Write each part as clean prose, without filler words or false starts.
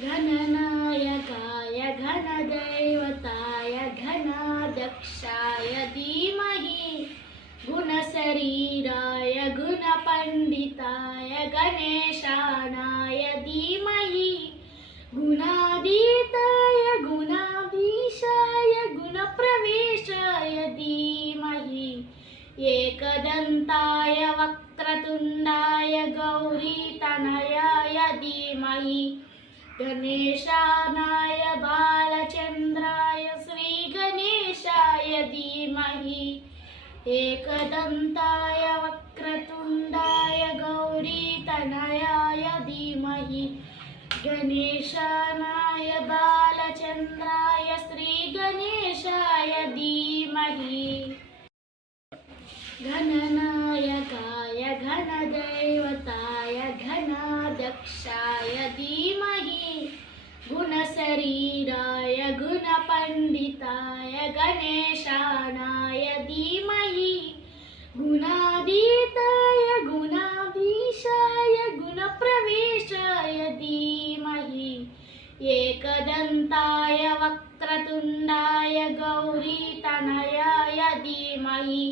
घननायकाय घनदैवताय घनाध्यक्षाय धीमहि गुणशरीराय गुणपण्डिताय गणेशानाय धीमहि गुणातीताय गुणाधीशाय गुणप्रवेशाय धीमहि एकदन्ताय वक्रतुण्डाय गौरीतनयाय धीमहि गणेशानाय बालचन्द्राय श्रीगणेशाय धीमहि एकदन्ताय वक्रतुण्डाय गौरीतनयाय धीमहि गणेशानाय बालचन्द्राय श्रीगणेशाय धीमहि घननायकाय घनदैवताय घनाध्यक्षाय धीमहि गुणशरीराय गुणपण्डिताय गणेशानाय धीमहि गुणातीताय गुणाधीशाय गुणप्रवेशाय धीमहि एकदन्ताय वक्रतुण्डाय गौरीतनयाय धीमहि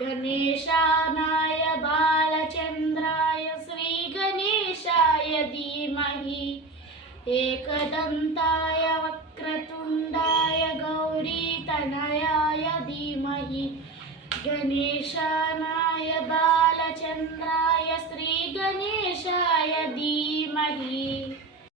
गणेशानाय बालचन्द्राय श्रीगणेशाय धीमहि एकदन्ताय वक्रतुण्डाय गौरीतनयाय धीमहि गणेशानाय